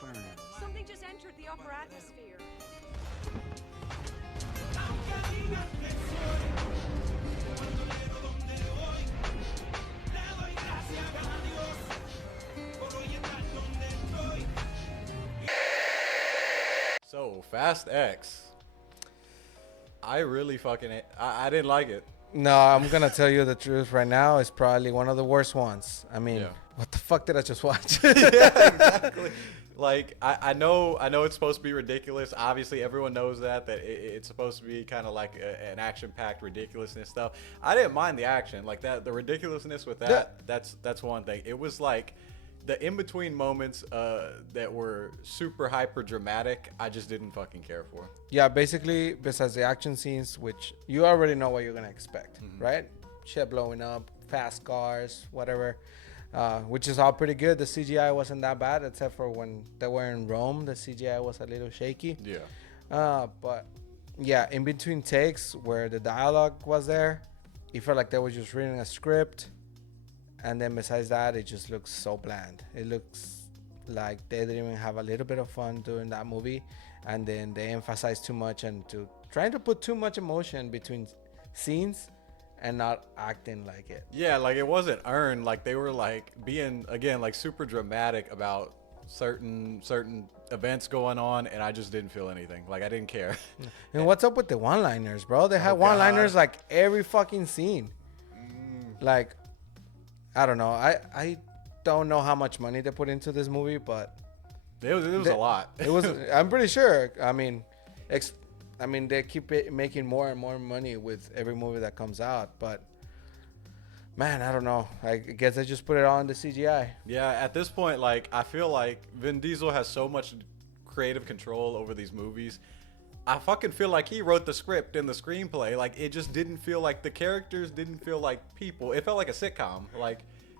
burning? Something just entered the upper atmosphere. So, Fast X. I really fucking... I didn't like it. No, I'm gonna tell you the truth right now. It's probably one of the worst ones. I mean, what the fuck did I just watch? Yeah, exactly. Like, I know it's supposed to be ridiculous. Obviously, everyone knows that it's supposed to be kind of like an action-packed ridiculousness stuff. I didn't mind the action. Like, that, the ridiculousness with that, that's one thing. It was like the in-between moments that were super hyper dramatic, I just didn't fucking care for. Yeah, basically, besides the action scenes, which you already know what you're gonna expect, right? Shit blowing up, fast cars, whatever, which is all pretty good. The CGI wasn't that bad, except for when they were in Rome. The CGI was a little shaky. Yeah. But yeah, in between takes where the dialogue was there, you felt like they were just reading a script. And then besides that, it just looks so bland. It looks like they didn't even have a little bit of fun doing that movie. And then they emphasize too much and trying to put too much emotion between scenes and not acting like it. Yeah, like it wasn't earned. Like they were like being, again, like super dramatic about certain events going on, and I just didn't feel anything. Like I didn't care. And what's up with the one-liners, bro? They had one-liners like every fucking scene. Like, I don't know. I don't know how much money they put into this movie, but it was a lot. It was. I'm pretty sure. I mean, they keep making more and more money with every movie that comes out. But man, I don't know. I guess they just put it all in the CGI. Yeah, at this point, like I feel like Vin Diesel has so much creative control over these movies. I fucking feel like he wrote the script and the screenplay. Like it just didn't feel like the characters didn't feel like people. It felt like a sitcom. Like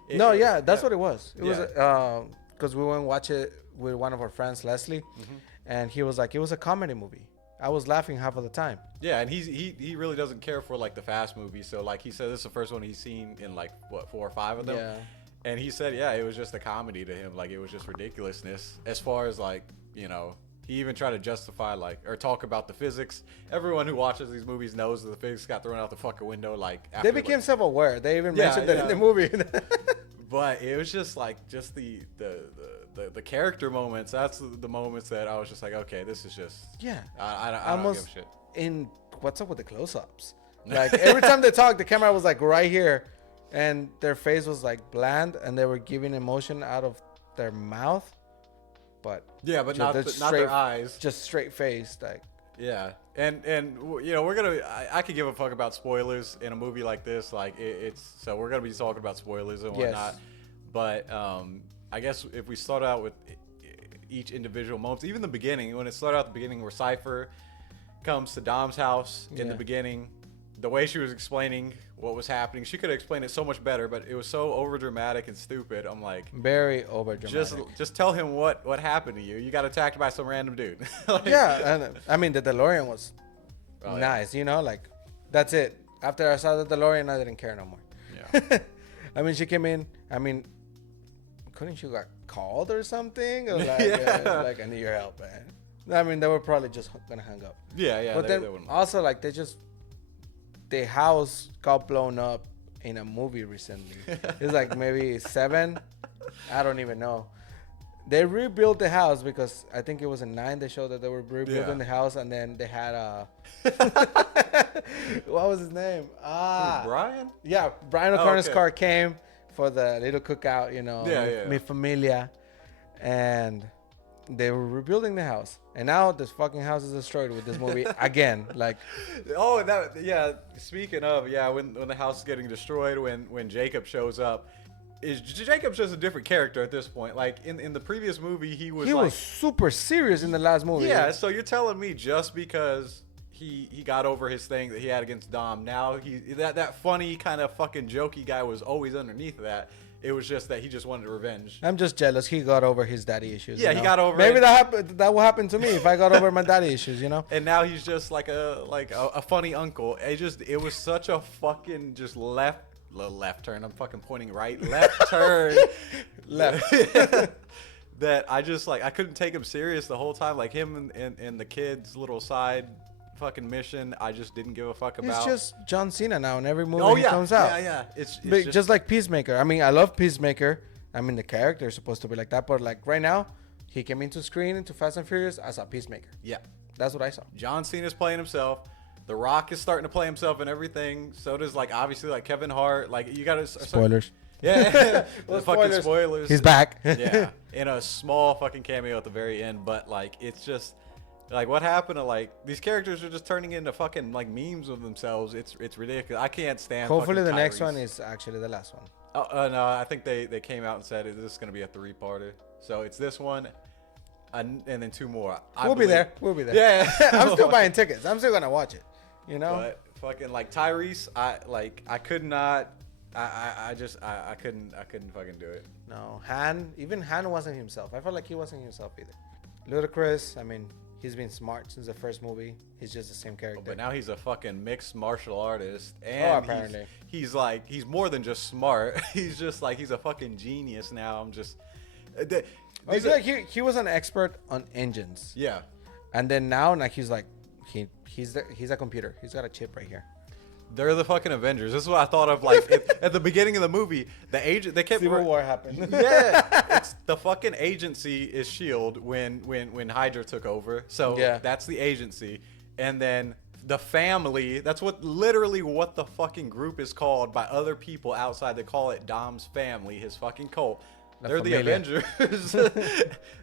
that's what it was. It was because we went and watch it with one of our friends, Leslie, and he was like, it was a comedy movie. I was laughing half of the time. Yeah, and he really doesn't care for like the fast movies. So like he said, this is the first one he's seen in like what 4 or 5 of them. Yeah. And he said, yeah, it was just a comedy to him. Like it was just ridiculousness. As far as like he even tried to justify or talk about the physics. Everyone who watches these movies knows that the physics got thrown out the fucking window. Like they became self-aware. They even mentioned that in the movie. But it was just like the character moments. That's the moments that I was just like, okay, this is just I don't give a shit. In what's up with the close-ups? Like every time they talked, the camera was like right here, and their face was like bland, and they were giving emotion out of their mouth. But not their eyes, just straight faced, like and we're gonna I could give a fuck about spoilers in a movie like this, like so we're gonna be talking about spoilers and whatnot. But I guess if we start out with each individual moments, even the beginning, when it started out at the beginning where Cypher comes to Dom's house in the beginning, the way she was explaining what was happening, she could have explained it so much better, but it was so over dramatic and stupid. I'm like, very over dramatic. Just tell him what happened to you. You got attacked by some random dude. And I mean the DeLorean was nice, like that's it. After I saw the DeLorean, I didn't care no more. Yeah. I mean, she came in. I mean, couldn't she got called or something? Or like I need your help, man. I mean, they were probably just gonna hang up. Yeah. But then also like the house got blown up in a movie recently. It's like maybe 7. I don't even know. They rebuilt the house because I think it was in 9. They showed that they were rebuilding the house, and then they had what was his name? Brian? Yeah, Brian O'Connor's car came for the little cookout, Mi Familia, and they were rebuilding the house, and now this fucking house is destroyed with this movie again. Like, Speaking of, when the house is getting destroyed, when Jacob shows up, Jacob's just a different character at this point. Like in the previous movie, he was super serious in the last movie. Yeah, so you're telling me just because he got over his thing that he had against Dom, now that funny kind of fucking jokey guy was always underneath that. It was just that he just wanted revenge. I'm just jealous. He got over his daddy issues. Yeah, he got over. Maybe that will happen to me if I got over my daddy issues. And now he's just like a funny uncle. It was such a fucking just left turn. I'm fucking pointing right. Left turn. Left. that I just like I couldn't take him serious the whole time. Like him and the kid's little side fucking mission, I just didn't give a fuck about. It's just John Cena now in every movie he comes out. Yeah. It's just like Peacemaker. I mean, I love Peacemaker. I mean, the character is supposed to be like that, but like right now, he came into screen into Fast and Furious as a Peacemaker. Yeah, that's what I saw. John Cena's playing himself. The Rock is starting to play himself and everything. So does like obviously like Kevin Hart. Like you gotta spoilers. Yeah, the fucking spoilers. He's back. Yeah, in a small fucking cameo at the very end. But like it's just like what happened to like these characters are just turning into fucking like memes of themselves. It's ridiculous. I can't stand. Hopefully the Tyrese. next one is actually the last one. Oh no, I think they came out and said this is gonna be a 3-parter. So it's this one. And then 2 more. We'll be there. Yeah. I'm still buying tickets. I'm still gonna watch it. You know. But fucking like Tyrese, I could not. I couldn't fucking do it. No, even Han wasn't himself. I felt like he wasn't himself either. Ludacris, I mean, he's been smart since the first movie. He's just the same character. But now he's a fucking mixed martial artist, and apparently he's more than just smart. He's just like he's a fucking genius now. I'm just. Like he was an expert on engines. Yeah. And then now, like he's like he's a computer. He's got a chip right here. They're the fucking Avengers. This is what I thought of. Like at the beginning of the movie, the agent they kept Civil War happened. Yeah, it's the fucking agency is Shield when Hydra took over. So that's the agency, and then the family. That's literally what the fucking group is called by other people outside. They call it Dom's family, his fucking cult. They're the Avengers.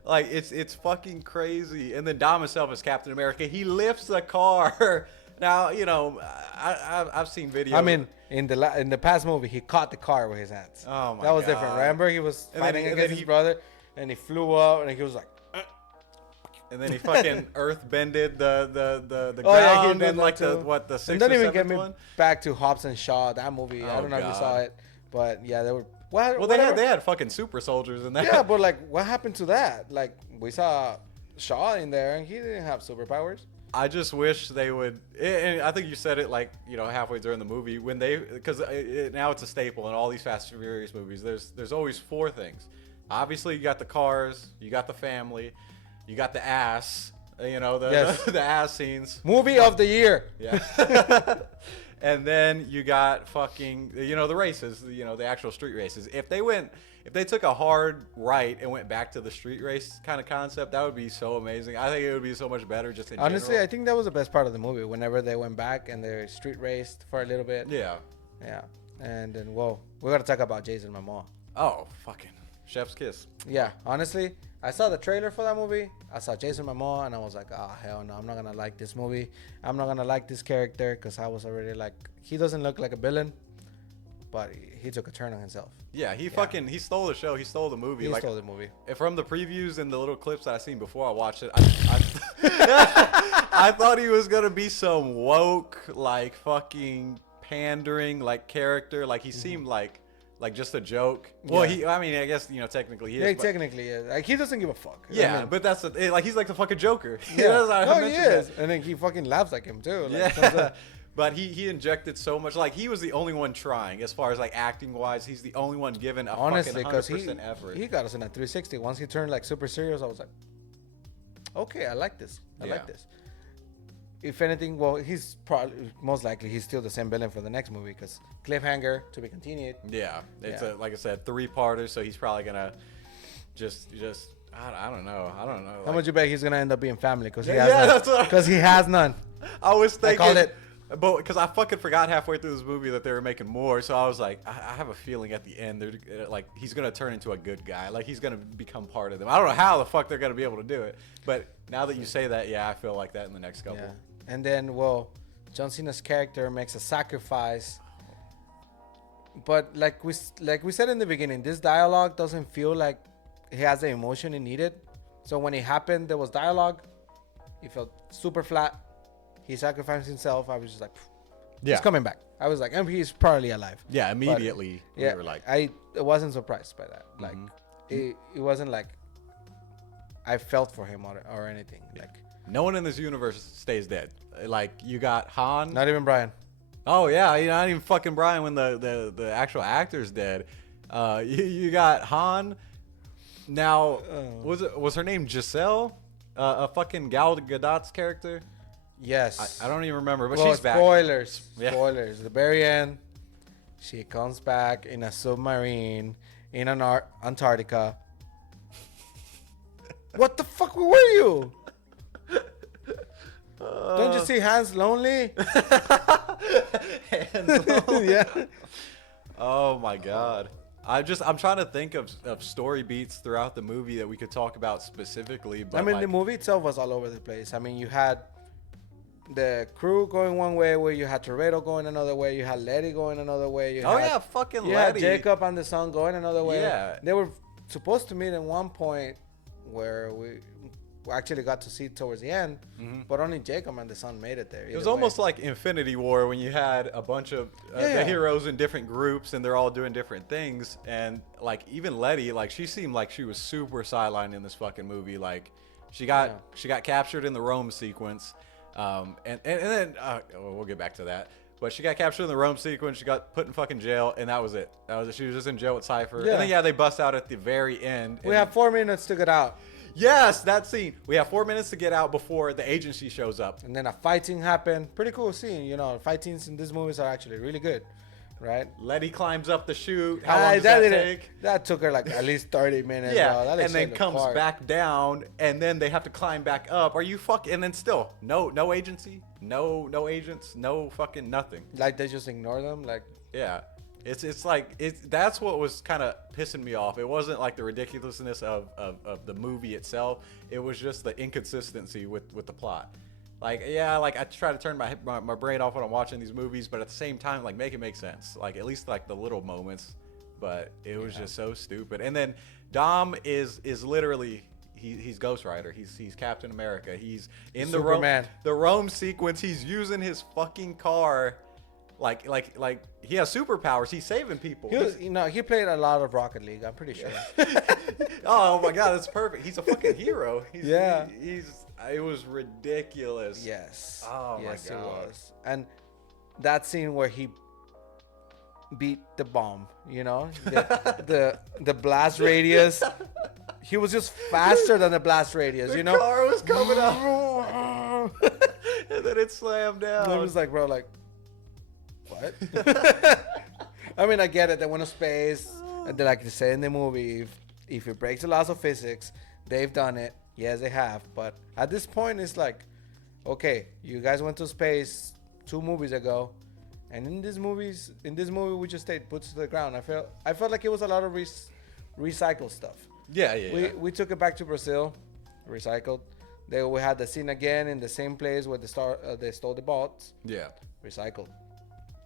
Like it's fucking crazy. And then Dom himself is Captain America. He lifts a car. Now you know I've seen videos. I mean, in the past movie, he caught the car with his hands. Oh my god, that was different. Remember, he was fighting against his brother, and he flew up, and he was like. And then he fucking earth bended the ground yeah, and like the 6th and don't or even 7th get me one. back to Hobbs and Shaw, that movie. I don't know if you saw it, but yeah, they were. Well, they had fucking super soldiers in that. Yeah, but like, what happened to that? Like, we saw Shaw in there, and he didn't have superpowers. I just wish they would. And I think you said it like halfway during the movie when because now it's a staple in all these Fast and Furious movies. There's always 4 things. Obviously, you got the cars, you got the family, you got the ass. The ass scenes. Movie of the year. Yeah. And then you got fucking, the races, the actual street races. If they took a hard right and went back to the street race kind of concept, that would be so amazing. I think it would be so much better just in Honestly, general. I think that was the best part of the movie, whenever they went back and they street raced for a little bit. Yeah. Yeah. And then, we got to talk about Jason Momoa. Oh, fucking chef's kiss. Yeah, honestly, I saw the trailer for that movie. I saw Jason Momoa, and I was like, oh, hell no, I'm not going to like this movie. I'm not going to like this character, because I was already like, he doesn't look like a villain, but he took a turn on himself. Yeah, he stole the show. He stole the movie. He stole the movie. From the previews and the little clips that I seen before I watched it, I thought he was going to be some woke, like fucking pandering, like character. Like he seemed like just a joke. Well, I guess technically he is. Yeah, technically, yeah. Like he doesn't give a fuck. Yeah, I mean, but that's like he's like the fucking Joker. Yeah, he is, and then he fucking laughs like him too. Like, yeah, but he injected so much. Like he was the only one trying as far as like acting wise. He's the only one giving a fucking 100% effort. He got us in a 360. Once he turned like super serious, I was like, okay, I like this. I like this. If anything, he's probably most likely he's still the same villain for the next movie because cliffhanger to be continued. Yeah, it's like I said, 3-parter, so he's probably gonna just I don't know. How much you bet he's gonna end up being family because he has none. Because he has none. I was thinking. I called it. But because I fucking forgot halfway through this movie that they were making more, so I was like, I have a feeling at the end they're like he's gonna turn into a good guy, like he's gonna become part of them. I don't know how the fuck they're gonna be able to do it, but now that you say that, I feel like that in the next couple. Yeah. And then, John Cena's character makes a sacrifice, but like we said in the beginning, this dialogue doesn't feel like he has the emotion he needed. So when it happened, there was dialogue. He felt super flat. He sacrificed himself. I was just like, he's coming back. I was like, he's probably alive. Yeah, immediately. But, we were like, I wasn't surprised by that. Like, it wasn't like I felt for him or anything. Like, no one in this universe stays dead. Like you got Han. Not even Brian. Oh yeah, not even fucking Brian when the actual actor's dead. You got Han. Now, was her name Giselle? A fucking Gal Gadot's character? Yes. I don't even remember, but well, she's back. Spoilers. Yeah. Spoilers. The very end, she comes back in a submarine in Antarctica. What the fuck were you? Don't you see Hans lonely? Hands lonely. Yeah. Oh my god. I'm trying to think of story beats throughout the movie that we could talk about specifically. But I mean, like, the movie itself was all over the place. I mean, you had the crew going one way, where you had Toretto going another way, you had Letty going another way. You had, fucking you had Letty. Jacob and the son going another way. Yeah. They were supposed to meet in one point where we actually got to see towards the end, but only Jacob and the son made it there. It was almost like Infinity War when you had a bunch of the heroes in different groups and they're all doing different things. And like even Letty, like she seemed like she was super sidelined in this fucking movie. Like she got captured in the Rome sequence, and then we'll get back to that. But she got captured in the Rome sequence. She got put in fucking jail, and that was it. She was just in jail with Cypher. Yeah. And then they bust out at the very end. We have 4 minutes to get out. Yes, that scene. We have 4 minutes to get out before the agency shows up. And then a fight scene happened. Pretty cool scene. You know, fight scenes in these movies are actually really good, right? Letty climbs up the chute. How long does that take? That took her like at least 30 minutes. Yeah, bro. and then comes back down, and then they have to climb back up. Are you fucking? And then still, no agency, no agents, no fucking nothing. Like they just ignore them. Like yeah. It's like that's what was kind of pissing me off. It wasn't like the ridiculousness of the movie itself. It was just the inconsistency with the plot. Like like I try to turn my brain off when I'm watching these movies, but at the same time like make it make sense. Like at least like the little moments. But it was just so stupid. And then Dom is literally he's Ghost Rider. He's Captain America. He's in Superman. the Rome sequence. He's using his fucking car. Like he has superpowers. He's saving people. He played a lot of Rocket League. I'm pretty sure. Oh my god, that's perfect. He's a fucking hero. He's it was ridiculous. Yes. Oh yes, my god. It was. And that scene where he beat the bomb, the blast radius. He was just faster than the blast radius. The car was coming up, and then it slammed down. And it was like, bro, like. What? I mean, I get it. They went to space. And they like to say in the movie, if it breaks the laws of physics, they've done it. Yes, they have. But at this point, it's like, okay, you guys went to space 2 movies ago, and in this movie, we just stayed put to the ground. I felt like it was a lot of recycled stuff. Yeah. We took it back to Brazil, recycled. We had the scene again in the same place where they stole the boats. Yeah. Recycled.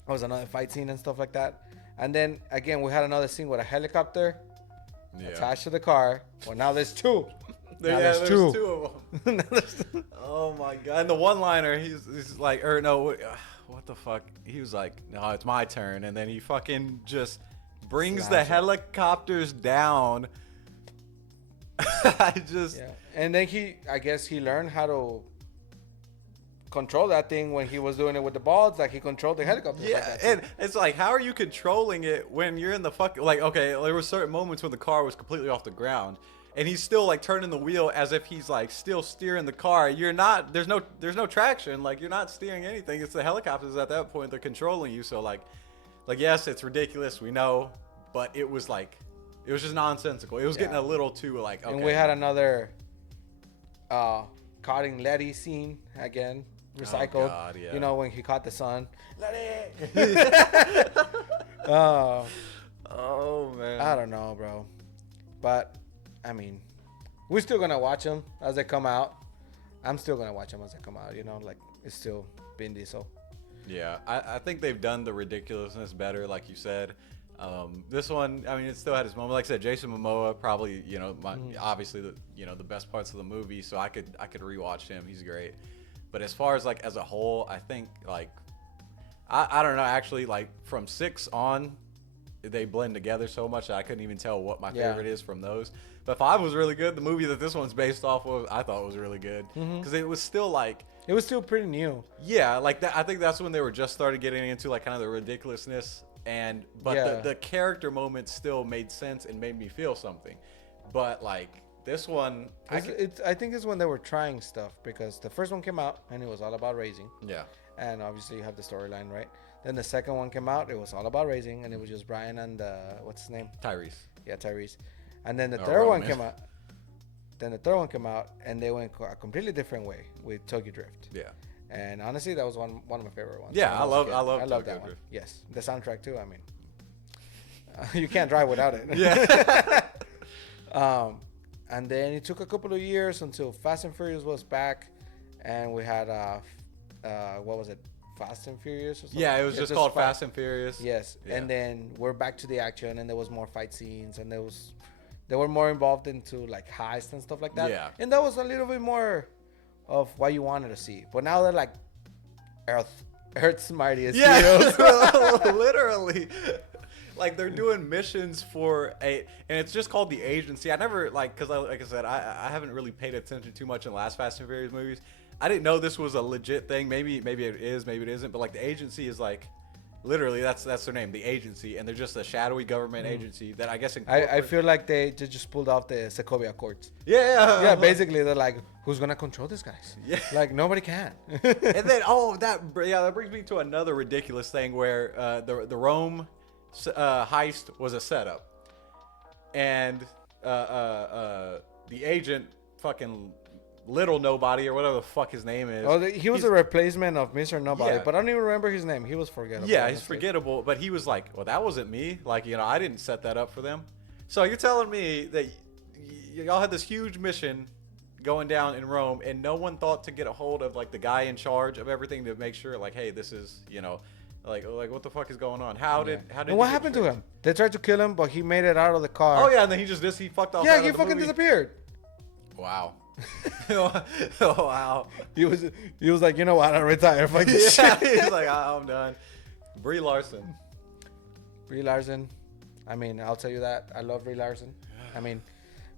There was another fight scene and stuff like that. And then, again, we had another scene with a helicopter attached to the car. Well, now there's 2. There's two of them. Oh, my God. And the one-liner, he's like, what the fuck? He was like, no, it's my turn. And then he fucking just brings the helicopters down. And then I guess he learned how to control that thing when he was doing it with the balls, like he controlled the helicopter. Yeah, and it's like, how are you controlling it when you're in the fucking, like, okay, there were certain moments when the car was completely off the ground, and he's still like turning the wheel as if he's like still steering the car. You're not, there's no traction, like you're not steering anything. It's the helicopters at that point, they're controlling you. So like yes, it's ridiculous, we know, but it was just nonsensical. It was getting a little too like, okay. And we had another cutting Letty scene again. Recycled. Oh, God, yeah. When he caught the son. Oh man. I don't know, bro. But I mean, we're still gonna watch them as they come out. I'm still gonna watch them as they come out. Like it's still Vin Diesel. Yeah, I think they've done the ridiculousness better, like you said. This one, I mean, it still had its moment. Like I said, Jason Momoa, probably, obviously the best parts of the movie. So I could rewatch him. He's great. But as far as like as a whole, I think like I don't know, actually, like from 6 on, they blend together so much that I couldn't even tell what my favorite is from those. But 5 was really good. The movie that this one's based off of, I thought was really good because it was still like, it was still pretty new. Yeah, like that. I think that's when they were just started getting into like kind of the ridiculousness, but the character moments still made sense and made me feel something. but like this one, I think it's when they were trying stuff, because the first one came out and it was all about racing. Yeah. And obviously you have the storyline, right? Then the second one came out, it was all about racing, and it was just Brian and what's his name? Tyrese. Yeah, Tyrese. And then the third one came out. And they went a completely different way with Tokyo Drift. Yeah. And honestly, that was one of my favorite ones. Yeah, I love Tokyo that one. Yes, the soundtrack too. I mean, you can't drive without it. Yeah. And then it took a couple of years until Fast and Furious was back, and we had what was it? Fast and Furious or something? Yeah, it was just called Fast and Furious. Yes. Yeah. And then we're back to the action, and there was more fight scenes, and they were more involved into like heists and stuff like that. Yeah. And that was a little bit more of what you wanted to see. But now they're like Earth's mightiest heroes. Literally. Like they're doing missions for and it's just called the agency. I never because like I said, I haven't really paid attention too much in the last Fast and Furious movies. I didn't know this was a legit thing. Maybe it is, maybe it isn't. But like the agency is like, literally that's their name, the agency, and they're just a shadowy government agency that I guess. I feel like they just pulled off the Sokovia Accords. Yeah. Basically they're like, who's gonna control these guys? Yeah. Like nobody can. And then that brings me to another ridiculous thing where the Rome heist was a setup, and the agent fucking Little Nobody or whatever the fuck his name is. Oh, he was a replacement of Mr. Nobody, Yeah. but I don't even remember his name. He was forgettable. Yeah, honestly. he's forgettable, but he was like, well, that wasn't me. Like, I didn't set that up for them. So you're telling me that y'all had this huge mission going down in Rome, and no one thought to get a hold of like the guy in charge of everything to make sure, like, hey, this is, like what the fuck is going on? How did? And what happened to him? They tried to kill him, but he made it out of the car. Oh yeah, and then he fucked off. Yeah, out he of the fucking movie. disappeared. Wow. Oh wow. He was like, you know what? I retire. Fuck this Yeah, shit. he's like, I'm done. Brie Larson. Brie Larson. I mean, I'll tell you that. I love Brie Larson. I mean,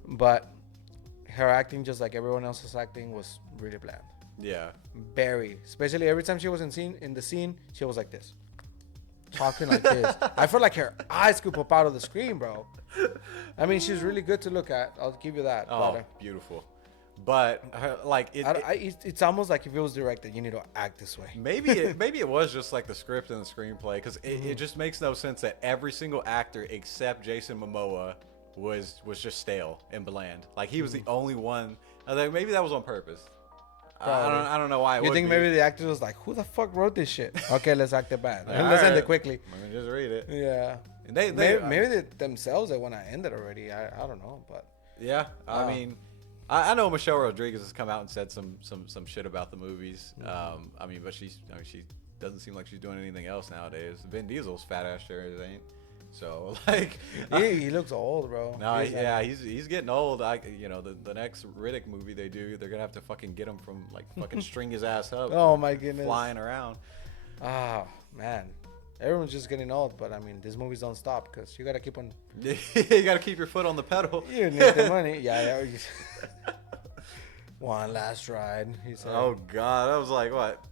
but her acting, just like everyone else's acting, was really bland. Yeah. Very. Especially every time she was in the scene, she was like this. Talking like this. I felt like her eyes could pop out of the screen, bro. I mean, she's really good to look at. I'll give you that. Oh, But, beautiful. But like it's almost like if it was directed, you need to act this way. maybe it was just like the script and the screenplay, because it just makes no sense that every single actor except Jason Momoa was just stale and bland. Like he was the only one. I think maybe that was on purpose. I don't know why. You think maybe the actor was like, who the fuck wrote this shit? Okay, let's act it bad. Like, Let's end right. it quickly. Let me just read it. Yeah. And they maybe they themselves they want to end it already. I don't know, but yeah. I mean, I know Michelle Rodriguez has come out and said some shit about the movies. I mean, but she doesn't seem like she's doing anything else nowadays. Vin Diesel's fat ass sure ain't. So like, he looks old, bro. No, he's getting old. The next Riddick movie they do, they're gonna have to fucking get him from like fucking string his ass up. Oh my goodness, flying around. Ah man, everyone's just getting old. But I mean, these movies don't stop because you gotta keep on. You gotta keep your foot on the pedal. You need the money. Yeah. One last ride. He said. Oh god, that was like what,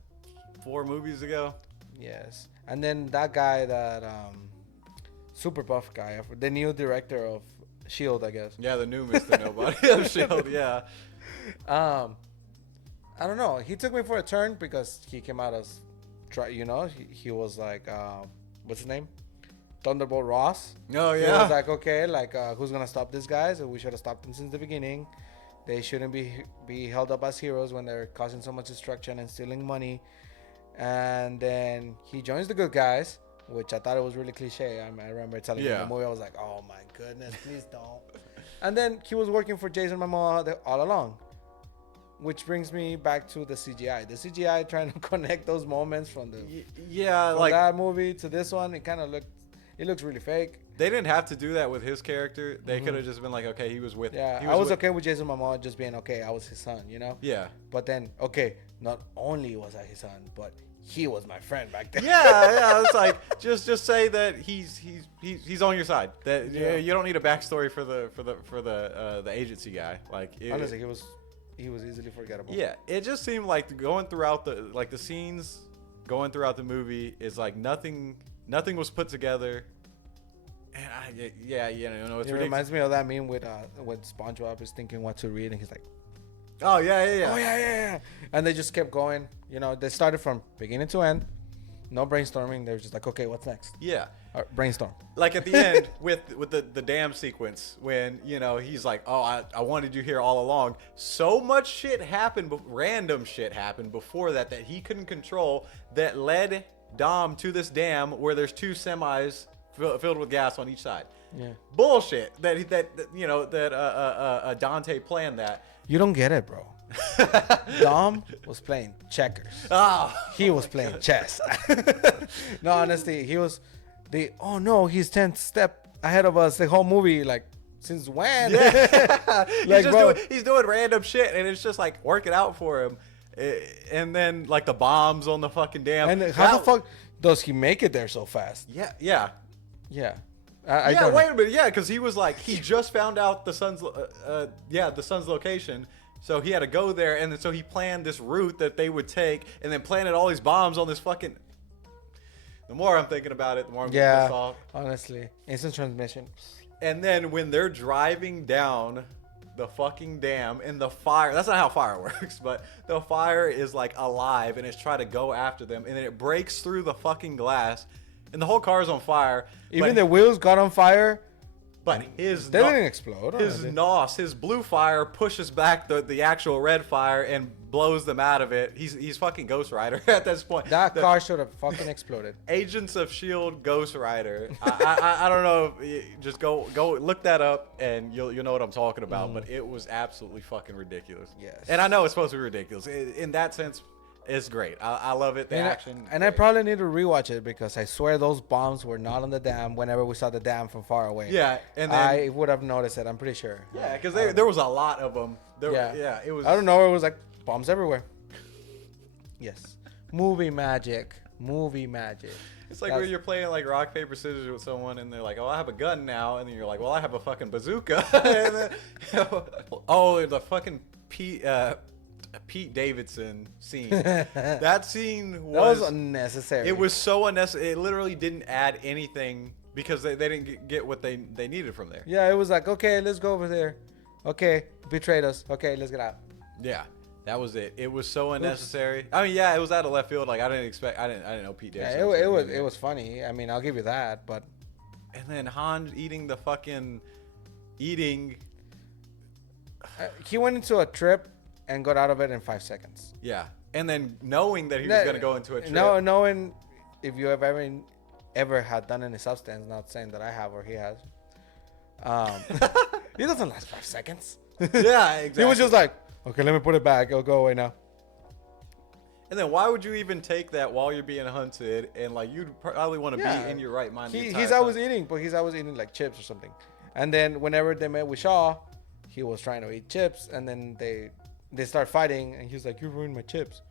4 movies ago? Yes, and then that guy that super buff guy, the new director of S.H.I.E.L.D., I guess. Yeah, the new Mr. Nobody of S.H.I.E.L.D., yeah. I don't know. He took me for a turn because he came out as, he was like, what's his name? Thunderbolt Ross. Oh, yeah. He was like, okay, like, who's going to stop these guys? We should have stopped them since the beginning. They shouldn't be held up as heroes when they're causing so much destruction and stealing money. And then he joins the good guys, which I thought it was really cliche. I remember telling him the movie, I was like, oh my goodness, please don't. And then he was working for Jason Momoa all along, which brings me back to the CGI. The CGI trying to connect those moments from that movie to this one, it looks really fake. They didn't have to do that with his character. They could have just been like, okay, he was with. Yeah, I was okay with Jason Momoa just being okay. I was his son, Yeah. But then, okay, not only was I his son, but he was my friend back then. Yeah. It's like just say that he's on your side. That you don't need a backstory for the agency guy. Like honestly, he was easily forgettable. Yeah, it just seemed like going throughout the scenes going throughout the movie is like nothing was put together. Yeah, you know, it's It ridiculous. reminds me of that meme with when SpongeBob is thinking what to read, and he's like, Oh, yeah. oh yeah, and they just kept going. You know, they started from beginning to end, no brainstorming. They're just like, okay, what's next? Yeah. Brainstorm. Like at the end with the dam sequence when, you know, he's like, oh, I wanted you here all along. So much shit happened, random shit happened before that he couldn't control that led Dom to this dam where there's 2 semis filled with gas on each side. Yeah. Bullshit that you know, that Dante planned that. You don't get it, bro. Dom was playing checkers. Oh, He was playing chess. No, honestly, he was oh no, he's 10 step ahead of us the whole movie. Like, since when? yeah. Like, he's doing random shit, and it's just like working out for him. And then like the bombs on the fucking dam. And how the fuck does he make it there so fast? Yeah. Yeah. Wait a minute. Yeah, because he was like, he just found out the sun's location. So he had to go there, and then so he planned this route that they would take, and then planted all these bombs on this fucking. The more I'm thinking about it, the more I'm getting pissed off. Honestly, instant transmission. And then when they're driving down the fucking dam and the fire, that's not how fire works, but the fire is like alive and it's trying to go after them, and then it breaks through the fucking glass, and the whole car is on fire. Even the wheels got on fire. But they didn't explode. His blue fire pushes back the actual red fire and blows them out of it. He's fucking Ghost Rider at this point. That car should have fucking exploded. Agents of S.H.I.E.L.D. Ghost Rider. I don't know. Just go look that up and you'll know what I'm talking about. But it was absolutely fucking ridiculous. Yes. And I know it's supposed to be ridiculous. In that sense, it's great. I love it. The action. I probably need to rewatch it because I swear those bombs were not on the dam whenever we saw the dam from far away. Yeah. And then, I would have noticed it. I'm pretty sure. Yeah, because there was a lot of them. It was. I don't know. It was like bombs everywhere. Yes. Movie magic. It's like when you're playing like rock, paper, scissors with someone and they're like, oh, I have a gun now. And then you're like, well, I have a fucking bazooka. And then, oh, the fucking Pete Davidson scene. That scene was unnecessary. It was so unnecessary. It literally didn't add anything because they didn't get what they needed from there. Yeah, it was like, okay, let's go over there. Okay, betrayed us. Okay, let's get out. Yeah. That was it. It was so unnecessary. Oops. I mean, yeah, it was out of left field. Like I didn't know Pete Davidson. Yeah, it was funny. I mean, I'll give you that, but. And then Han eating. He went into a trip and got out of it in 5 seconds. Yeah, and then knowing that he was going to go into a trip. Knowing if you have ever had done any substance, not saying that I have or he has. It doesn't last 5 seconds. Yeah, exactly. He was just like, okay, let me put it back. It'll go away now. And then why would you even take that while you're being hunted? And like you'd probably want to be in your right mind. He's always eating, but he's always eating like chips or something. And then whenever they met with Shaw, he was trying to eat chips, and then they start fighting, and he's like, "You ruined my chips."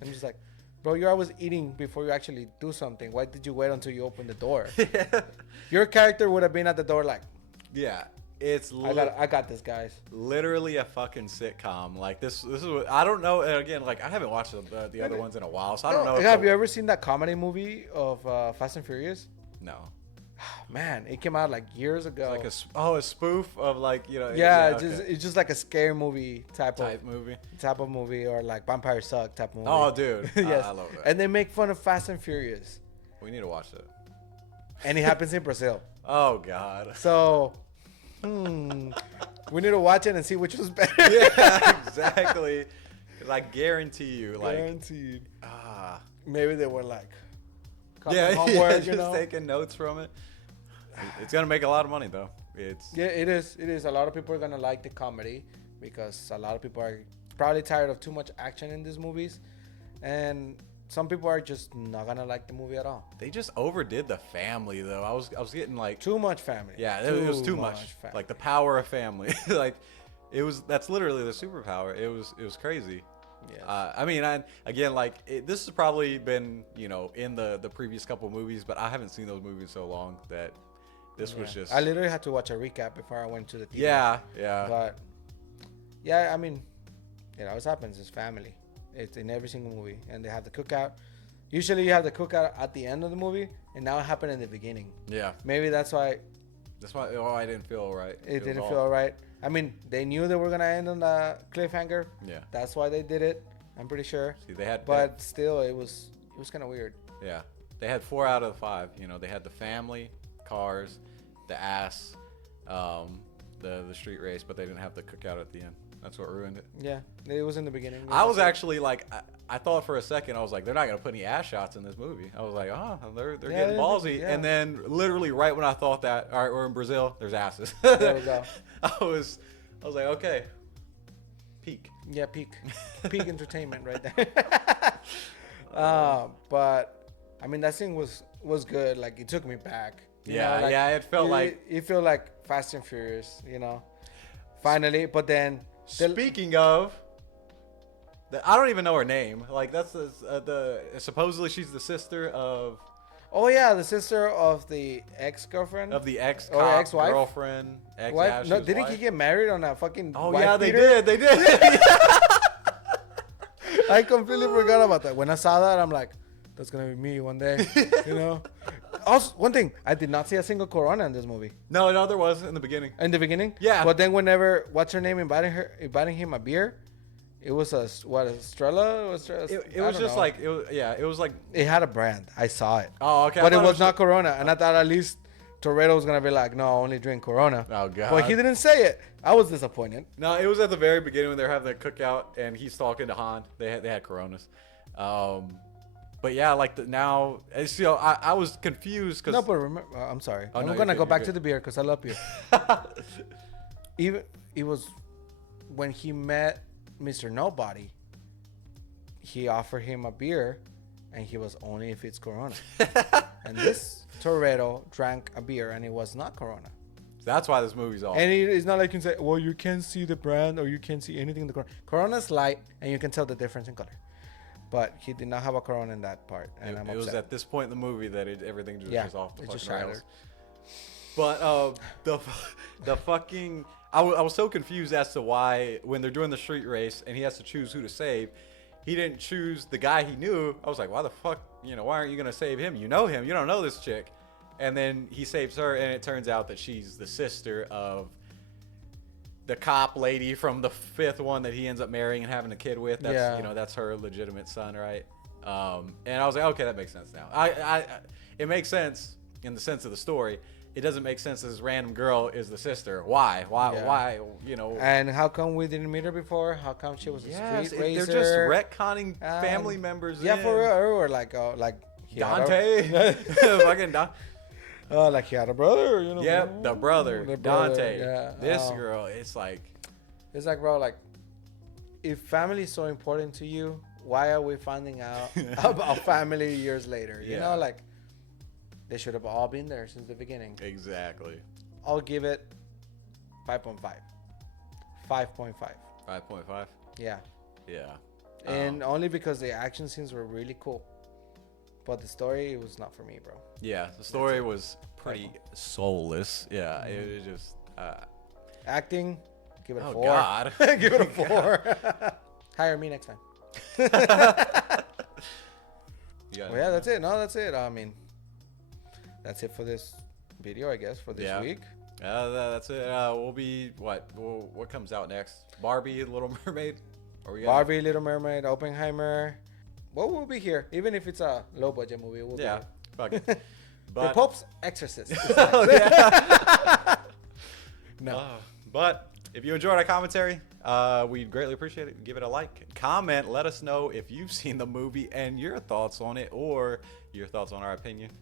And he's like, "Bro, you're always eating before you actually do something. Why did you wait until you open the door?" Your character would have been at the door like, "Yeah, it's I got this, guys." Literally a fucking sitcom. Like this is what I don't know. And again, like I haven't watched the other ones in a while, so I don't know. Have you ever seen that comedy movie of Fast and Furious? No. Man, it came out like years ago. It's like a spoof of like, you know. Yeah, it's just like a scary movie type of movie, or like Vampire Suck type of movie. Oh, dude, yes, I love that. And they make fun of Fast and Furious. We need to watch that. And it happens in Brazil. Oh God. So, we need to watch it and see which was better. Yeah, exactly. I guarantee you, guaranteed. Maybe they were like. Just taking notes from it. It's gonna make a lot of money though. It is. A lot of people are gonna like the comedy because a lot of people are probably tired of too much action in these movies, and some people are just not gonna like the movie at all. They just overdid the family though. I was getting like too much family. Yeah, it was too much. Family. Like the power of family. Like that's literally the superpower. It was crazy. Yes. I mean, this has probably been, you know, in the previous couple of movies, but I haven't seen those movies so long that this was just. I literally had to watch a recap before I went to the theater. Yeah. But yeah, I mean, it always happens. It's family. It's in every single movie, and they have the cookout. Usually, you have the cookout at the end of the movie, and now it happened in the beginning. Yeah. Maybe that's why That's why. Oh, I didn't feel right. It didn't feel right. I mean, they knew they were gonna end on a cliffhanger. Yeah. That's why they did it. I'm pretty sure. See, they had. But still, it was kind of weird. Yeah, they had 4 out of the 5. You know, they had the family, cars, the ass, the street race, but they didn't have the cookout at the end. That's what ruined it. Yeah, it was in the beginning. I was actually like, I thought for a second, I was like, they're not gonna put any ass shots in this movie. I was like, oh, they're getting ballsy. Yeah. And then literally right when I thought that, all right, we're in Brazil, there's asses. There we go. I was like, okay, peak. Yeah, peak entertainment right there. But I mean, that scene was good. Like, it took me back. You know, like, it felt like. It felt like Fast and Furious. You know, finally. But then. Speaking of, I don't even know her name. Like, that's supposedly she's the sister of. Oh yeah, the sister of the ex-girlfriend. Of the ex-cop, or ex-wife? girlfriend, Wife? No, didn't he get married on a fucking? Oh wife yeah, beater? they did. I completely forgot about that. When I saw that, I'm like, that's gonna be me one day. You know. Also, one thing, I did not see a single Corona in this movie. No, there was in the beginning. In the beginning? Yeah. But then whenever, what's her name, inviting him a beer, it was a Estrella? It was just like, it was like. It had a brand. I saw it. Oh, okay. But it was not Corona. And I thought at least Toretto was going to be like, no, I only drink Corona. Oh, God. But he didn't say it. I was disappointed. No, it was at the very beginning when they were having the cookout and he's talking to Han. They had Coronas. But yeah, like now, it's, you know, I was confused because. No, but remember, I'm sorry. Oh, I'm no, going to go back good. to the beer because I love beer. Even it was when he met Mr. Nobody, he offered him a beer and he was only if it's Corona. And this Toretto drank a beer and it was not Corona. That's why this movie's awesome. And it's not like you can say, well, you can't see the brand or you can't see anything in the Corona. Corona's light and you can tell the difference in color. But he did not have a Corona in that part, and I'm upset. It was at this point in the movie that everything just was off the fucking rails. But the fucking I was so confused as to why when they're doing the street race and he has to choose who to save, he didn't choose the guy he knew. I was like, why the fuck, you know, why aren't you gonna save him? You know him, you don't know this chick. And then he saves her, and it turns out that she's the sister of the cop lady from the 5th one that he ends up marrying and having a kid with. That's you know, that's her legitimate son, right? And I was like, okay, that makes sense now. It makes sense in the sense of the story. It doesn't make sense that this random girl is the sister. Why? Why? You know. And how come we didn't meet her before? How come she was a street racer? They're just retconning family members. Yeah, for real. Or like Dante. Fucking Dante. Like he had a brother, you know. Yep, the brother, Dante. Yeah. This girl, it's like, bro, like, if family is so important to you, why are we finding out about family years later? You know, like, they should have all been there since the beginning. Exactly. I'll give it 5.5. 5.5. 5.5? Yeah. Yeah. And only because the action scenes were really cool. But the story, it was not for me, bro. Yeah, the story was pretty soulless. Yeah, it was just... Acting, give it a 4. God. Give it a 4. Hire me next time. Yeah, that's it. No, that's it. I mean, that's it for this video, I guess, for this week. That's it. We'll be... What comes out next? Barbie, Little Mermaid? Barbie, Little Mermaid, Oppenheimer... Well, we'll be here, even if it's a low-budget movie. We'll be here. Fuck it. But, the Pope's Exorcist. No. But if you enjoyed our commentary, we'd greatly appreciate it. Give it a like, comment, let us know if you've seen the movie and your thoughts on it, or your thoughts on our opinion.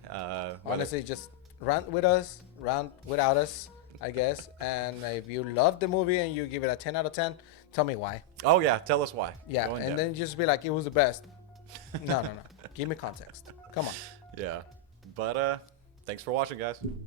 Honestly, just rant with us, rant without us, I guess. And if you love the movie and you give it a 10 out of 10, tell me why. Oh yeah, tell us why. Yeah, and then just be like, it was the best. No. Give me context. Come on. Yeah. But thanks for watching, guys.